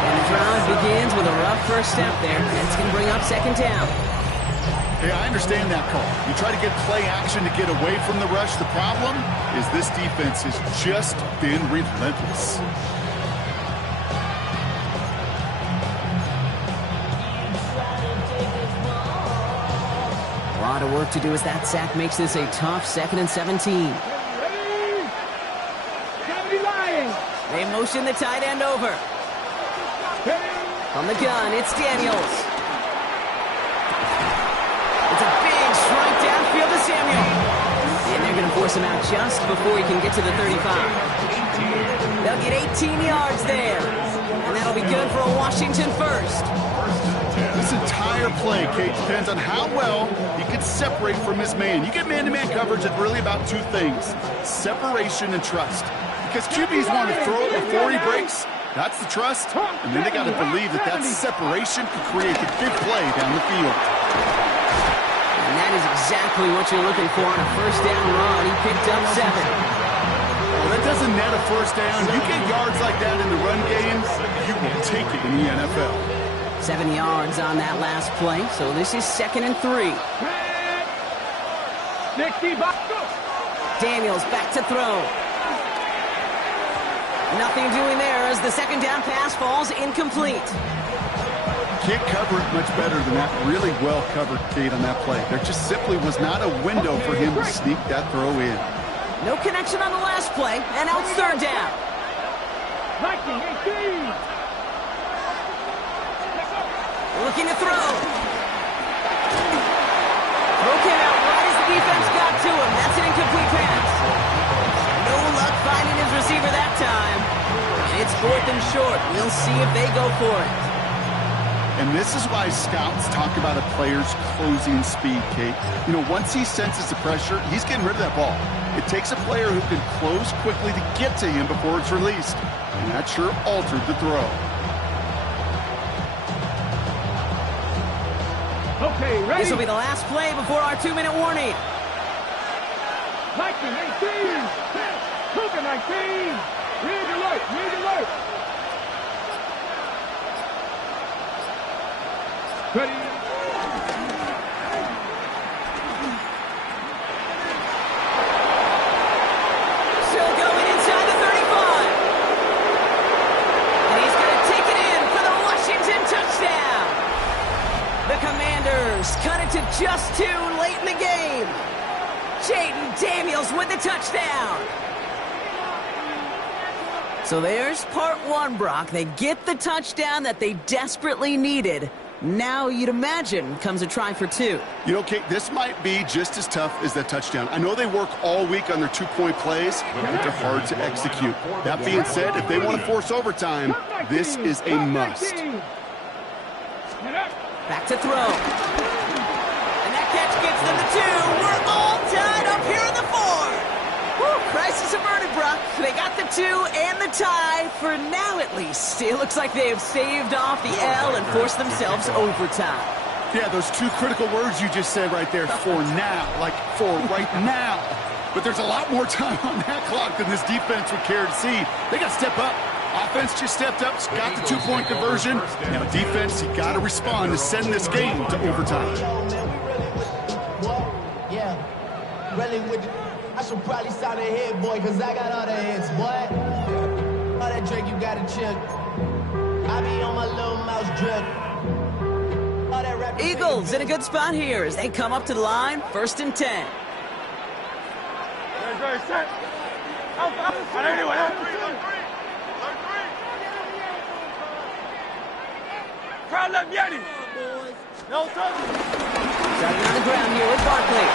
And the drive begins with a rough first step there. That's going to bring up second down. Hey, I understand that call. You try to get play action to get away from the rush. The problem is this defense has just been relentless. A lot of work to do as that sack makes this a tough 2nd and 17. They motion the tight end over. From the gun, it's Daniels. It's a big strike downfield to Samuel. And they're going to force him out just before he can get to the 35. They'll get 18 yards there. And that'll be good for a Washington first. This entire play, Kate, depends on how well he can separate from his man. You get man-to-man coverage, it's really about two things: separation and trust. Because QBs want to throw it before he breaks. That's the trust. And then they got to believe that that separation can create the big play down the field. And that is exactly what you're looking for on a first down run. He picked up 7. Well, that doesn't net a first down. You get yards like that in the run game, you will take it in the NFL. 7 yards on that last play, so this is 2nd and 3. Daniels back to throw. Nothing doing there as the second down pass falls incomplete. Can't cover it much better than that. Really well covered, Kate, on that play. There just simply was not a window for him to sneak that throw in. No connection on the last play, and now it's third down. Looking to throw. Throw came out right as the defense got to him. That's an incomplete pass. No luck finding his receiver that time. 4th and short. We'll see if they go for it. And this is why scouts talk about a player's closing speed, Kate. You know, once he senses the pressure, he's getting rid of that ball. It takes a player who can close quickly to get to him before it's released. And that sure altered the throw. Okay, ready? This will be the last play before our 2-minute warning. 19, 18. Look at 19. Read alert, read alert. Ready? Still going inside the 35. And he's going to take it in for the Washington touchdown. The Commanders cut it to just 2 late in the game. Jaden Daniels with the touchdown. So there's part 1, Brock. They get the touchdown that they desperately needed. Now, you'd imagine, comes a try for 2. You know, Kate, this might be just as tough as that touchdown. I know they work all week on their 2-point plays, but they're hard to execute. That being said, if they want to force overtime, this is a must. Back to throw. And that catch gets them to 2. We're all tied up here in the 4th. Woo, crisis averted, Brock. They got the 2 and the tie, for now at least. It looks like they have saved off the L and forced themselves overtime. Yeah, those 2 critical words you just said right there, for now, like for right now. But there's a lot more time on that clock than this defense would care to see. They got to step up. Offense just stepped up, got the 2-point conversion. Now defense, you got to respond to send this game to overtime. Yeah, really with I should probably sound a head, boy, because I got all the hits, boy. All that drink you got to chill. I be on my little mouse drip. All that rap Eagles in a good spot here as they come up to the line, 1st and 10. Very set. Crowd left Yeti. No trouble. Starting on the ground here with Barkley.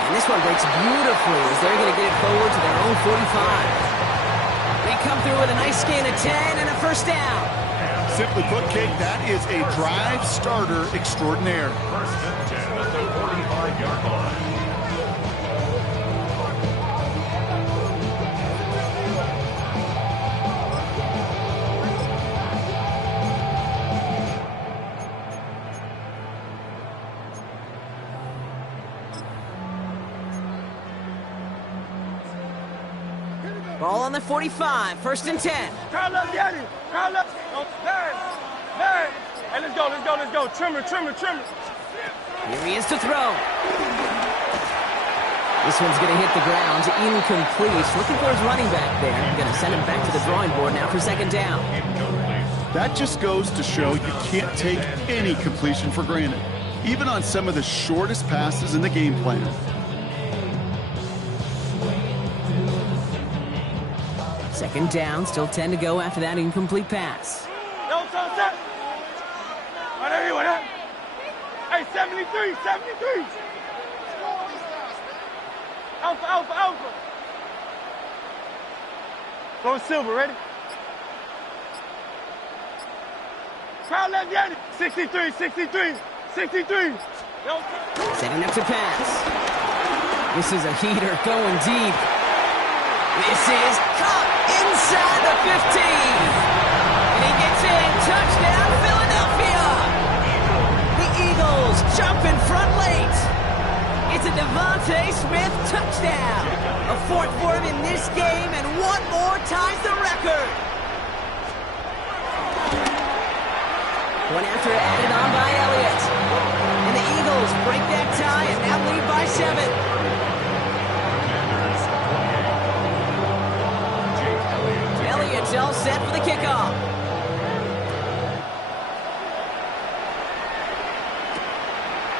And this one breaks beautifully as they're going to get it forward to their own 45. They come through with a nice gain of 10 and a 1st down. Simply put, Kate, that is a drive starter extraordinaire. 1st and 10 at the 45-yard line. Ball on the 45, 1st and 10. Crowd left Yeti. Crowd left. Man. Hey, let's go. Trimmer. Here he is to throw. This one's going to hit the ground, incomplete. Looking for his running back there. Going to send him back to the drawing board now for 2nd down. That just goes to show you can't take any completion for granted, even on some of the shortest passes in the game plan. Second down, still 10 to go after that incomplete pass. No, set. Hey, 73. Alpha. Go silver, ready? Crowd left Yeti. 63. No, setting up to pass. This is a heater going deep. This is caught inside the 15. And he gets in. Touchdown, Philadelphia. The Eagles jump in front late. It's a Devontae Smith touchdown. A 4th for him in this game, and 1 more ties the record. One after added on by Elliott. And the Eagles break that tie and now lead by 7. Elliott's all set for the kickoff.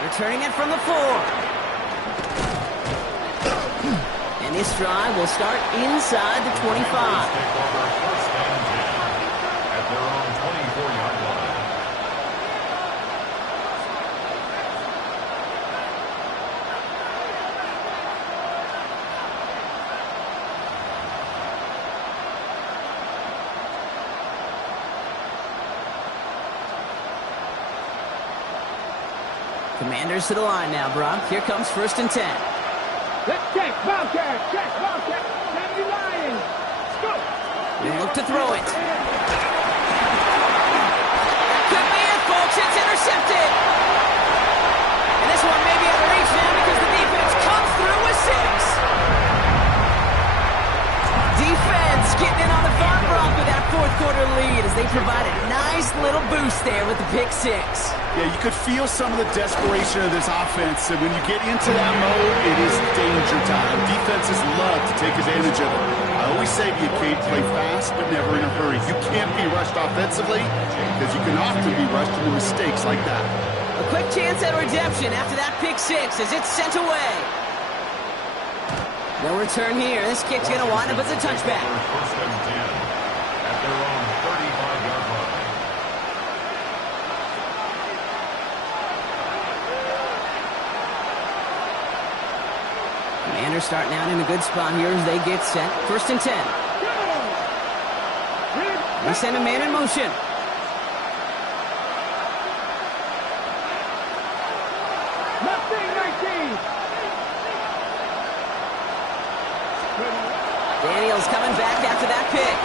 Returning it from the 4. And this drive will start inside the 25. At their own 24-yard line. Commanders to the line now, Brock. Here comes 1st and 10. Let's check, Bobcat, Sandy Lions. Let's go. They look to throw it. Could be it, folks. It's intercepted. And this one may be out of reach now because the defense comes through with 6. Defense getting in on the far Brock with that 4th quarter lead as they provide a nice little boost there with the pick 6. Yeah, you could feel some of the desperation of this offense, and when you get into that mode, it is danger time. Defenses love to take advantage of it. I always say to you, Kate, play fast, but never in a hurry. You can't be rushed offensively because you can often be rushed into mistakes like that. A quick chance at redemption after that pick 6 as it's sent away. No return here. This kick's going to wind up as a touchback. 1st and 10 at their own 35-yard line. Commanders starting out in a good spot here as they get set. 1st and 10. They send a man in motion. Daniels coming back after that pick.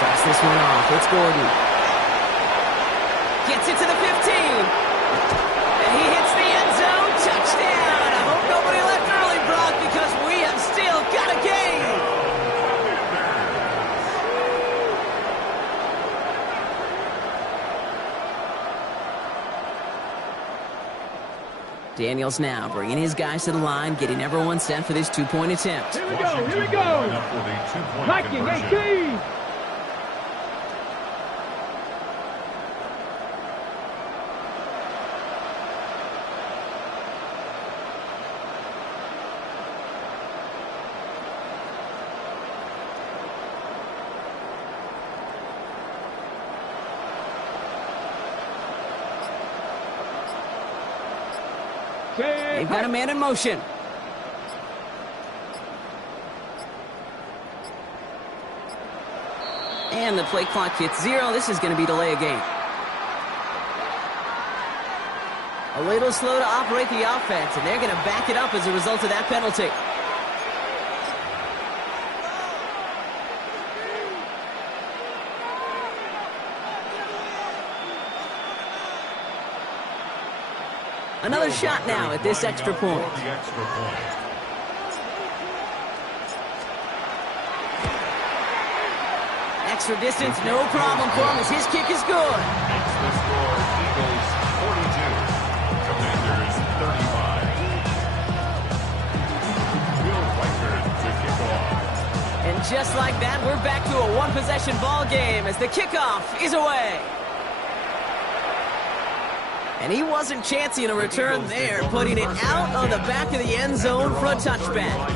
Drops this one off. It's Gordon. Gets it to the 15. And he hits the end zone. Touchdown. I hope nobody left early, Brock, because we have still got a game. Daniels now bringing his guys to the line, getting everyone set for this 2-point attempt. Here we go. Viking 18. They've got a man in motion. And the play clock hits 0. This is going to be delay a game. A little slow to operate the offense, and they're going to back it up as a result of that penalty. Another shot now at this extra point. Extra distance, no problem for him as his kick is good. Makes the score Eagles 42, Commanders 35. Will Reichard to kick off. And just like that, we're back to a one-possession ball game as the kickoff is away. And he wasn't chancing a return there, putting it out on the back of the end zone for a touchback.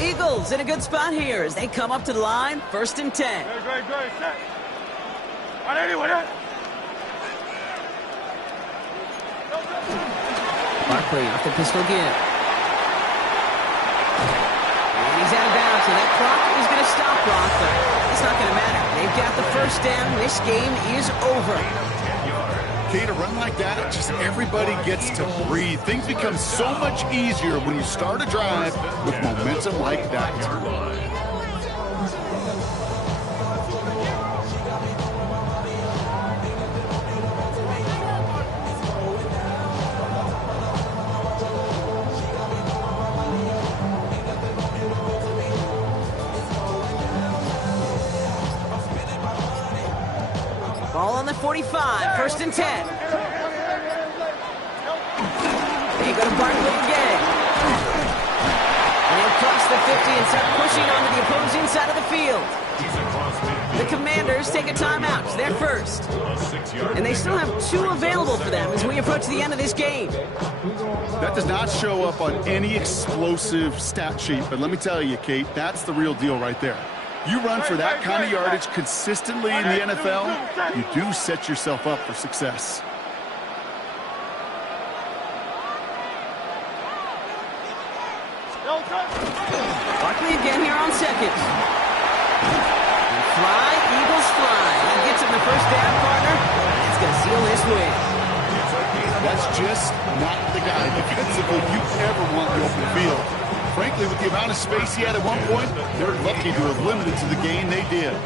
Eagles in a good spot here as they come up to the line, 1st and 10. Great. Set. Barkley off the pistol give. And he's out of bounds, so that clock is going to stop Brock, but it's not going to matter. They've got the 1st down. This game is over. Kate, a run like that, just everybody gets to breathe. Things become so much easier when you start a drive with momentum like that. Ball on the 45, 1st and 10. They go to Barkley again. And he'll cross the 50 and start pushing onto the opposing side of the field. The Commanders take a timeout. It's their first. And they still have 2 available for them as we approach the end of this game. That does not show up on any explosive stat sheet, but let me tell you, Kate, that's the real deal right there. You run for that kind of yardage consistently in the NFL, you do set yourself up for success. Barkley again here on second. Fly, Eagles fly. He gets him the first down, partner. It's going to seal this win. That's just not the guy defensively you ever want in the open field. Frankly, with the amount of space he had at one point, they're lucky to have limited to the gain they did.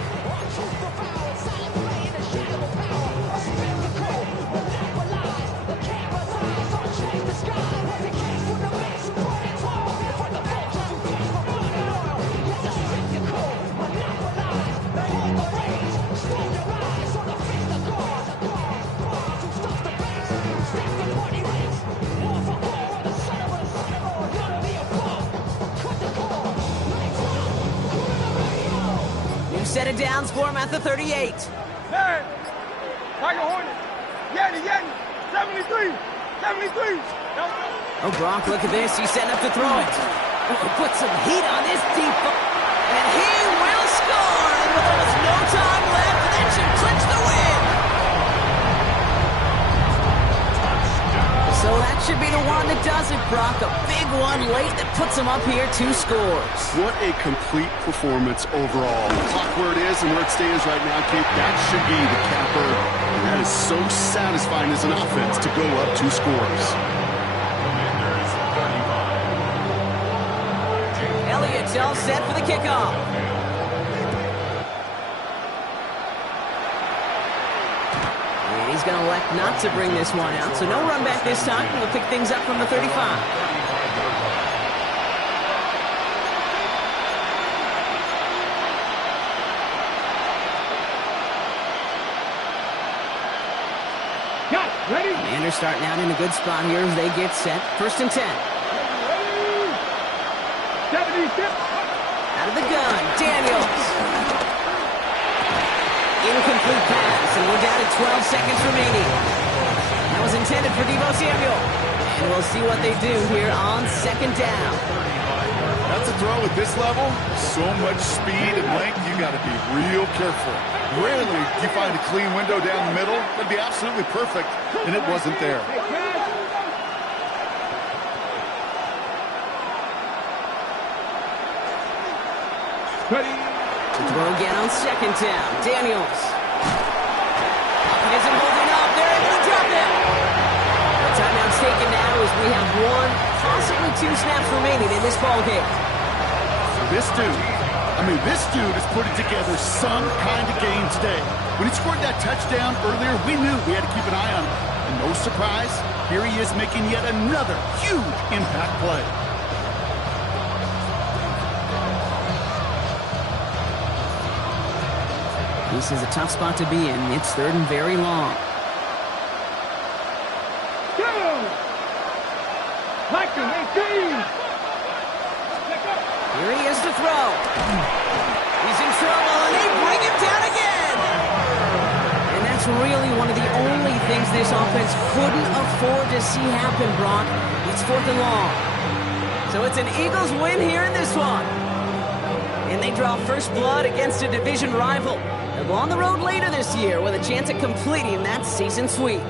Set it down for him at the 38. Hey, Tiger Hornet. Yanni, 73. Oh, Brock, look at this. He's setting up to throw it. Oh, put some heat on this deep ball. And he will score. And with almost no time left, that should clinch the win. So that should be the one that does it, Brock. A big one late that puts him up here 2 scores. What a complete performance overall. The clock where it is and where it stands right now, Kate, that should be the capper. That is so satisfying as an offense to go up 2 scores. Elliott's all set for the kickoff. And he's going to elect not to bring this one out, so no run back this time. We'll pick things up from the 35. Ready? Commanders starting out in a good spot here as they get set. 1st and 10. 76. Out of the gun, Daniels. Incomplete pass, and we're down to 12 seconds remaining. That was intended for Deebo Samuel. And we'll see what they do here on 2nd down. That's a throw at this level. So much speed and length, you got to be real careful. Rarely do you find a clean window down the middle. That'd be absolutely perfect, and it wasn't there. Ready? To throw again on 2nd down, Daniels. He isn't holding up. They're able to drop it. The timeout's taken now as we have 1, possibly 2 snaps remaining in this ballgame. This dude is putting together some kind of game today. When he scored that touchdown earlier, we knew we had to keep an eye on him. And no surprise, here he is making yet another huge impact play. This is a tough spot to be in. It's 3rd and very long. Go! Michael, 18. Here he is to throw. He's in trouble, and they bring him down again. And that's really one of the only things this offense couldn't afford to see happen, Brock. It's 4th and long. So it's an Eagles win here in this one. And they draw first blood against a division rival. They'll go on the road later this year with a chance at completing that season sweep.